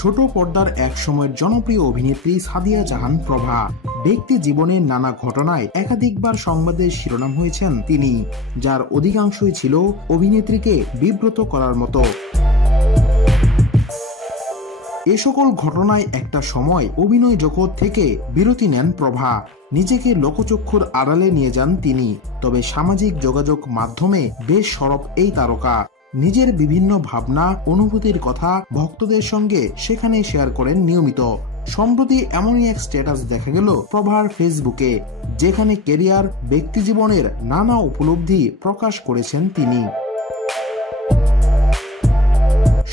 ছোট পর্দার এক সময়ের জনপ্রিয় অভিনেত্রী সাদিয়া জাহান প্রভা ব্যক্তি জীবনের নানা ঘটনায় একাধিকবার সংবাদের শিরোনাম হয়েছেন তিনি, যার অধিকাংশই ছিল অভিনেত্রীকে বিব্রত করার মতো। এ সকল ঘটনায় একটা সময় অভিনয় জগৎ থেকে বিরতি নেন প্রভা, নিজেকে লোকচক্ষুর আড়ালে নিয়ে যান তিনি। তবে সামাজিক যোগাযোগ মাধ্যমে বেশ সরব এই তারকা নিজের বিভিন্ন ভাবনা অনুভূতির কথা ভক্তদের সঙ্গে সেখানে শেয়ার করেন নিয়মিত। সম্প্রতি এমনই এক স্ট্যাটাস দেখা গেল প্রভার ফেসবুকে, যেখানে ক্যারিয়ার ব্যক্তি জীবনের নানা উপলব্ধি প্রকাশ করেছেন তিনি।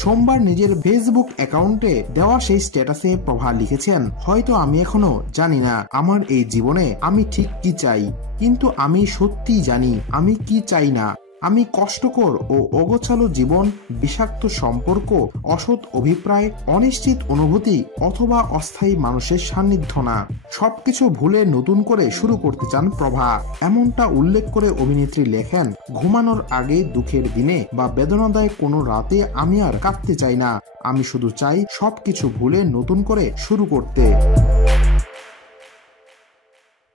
সোমবার নিজের ফেসবুক অ্যাকাউন্টে দেওয়া সেই স্ট্যাটাসে প্রভা লিখেছেন, হয়তো আমি এখনো জানি না আমার এই জীবনে আমি ঠিক কি চাই, কিন্তু আমি সত্যিই জানি আমি কি চাই না। আমি কষ্টকর ও অগোছালো জীবন, বিষাক্ত সম্পর্ক, অসৎ অভিপ্রায়, অনিশ্চিত অনুভূতি অথবা অস্থায়ী মানুষের সান্নিধ্য না, সবকিছু ভুলে নতুন করে শুরু করতে চান প্রভা। এমনটা উল্লেখ করে অভিনেত্রী লেখেন, ঘুমানোর আগে দুঃখের দিনে বা বেদনাদায়ক কোনো রাতে আমি আর কাঁদতে চাই না, আমি শুধু চাই সবকিছু ভুলে নতুন করে শুরু করতে।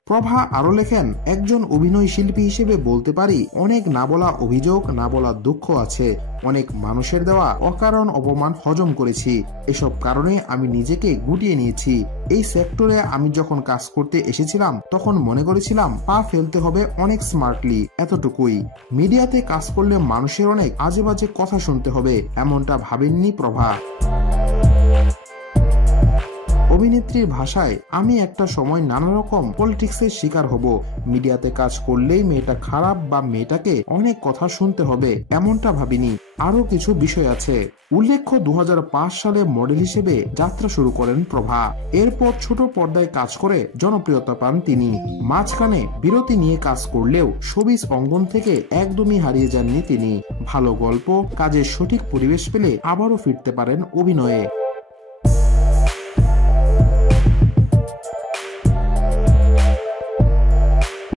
প্রভা আরো লেখেন, একজন অভিনয় শিল্পী হিসেবে বলতে পারি অনেক না বলা অভিযোগ, না বলা দুঃখ আছে, অনেক মানুষের দেওয়া অকারণ অপমান হজম করেছি। এসব কারণে আমি নিজেকে গুটিয়ে নিয়েছি। এই সেক্টরে আমি যখন কাজ করতে এসেছিলাম তখন মনে করেছিলাম পা ফেলতে হবে অনেক স্মার্টলি, এতটুকুই। মিডিয়াতে কাজ করলে মানুষের অনেক আজে বাজে কথা শুনতে হবে, এমনটা ভাবেননি প্রভা। অভিনেত্রীর ভাষায়, আমি একটা সময় নানা রকম পলিটিক্সের শিকার হব, মিডিয়াতে কাজ করলেই মেয়েটা খারাপ বা মেয়েটাকে অনেক কথা শুনতে হবে এমনটা ভাবিনি। আরো কিছু বিষয় আছে। উল্লেখ্য 2005 সালে মডেল হিসেবে যাত্রা শুরু করেন প্রভা। এরপর ছোট পর্দায় কাজ করে জনপ্রিয়তা পান তিনি। মাঝখানে বিরতি নিয়ে কাজ করলেও শোবিজ অঙ্গন থেকে একদমই হারিয়ে যাননি তিনি। ভালো গল্প, কাজের সঠিক পরিবেশ পেলে আবারও ফিরতে পারেন অভিনয়ে।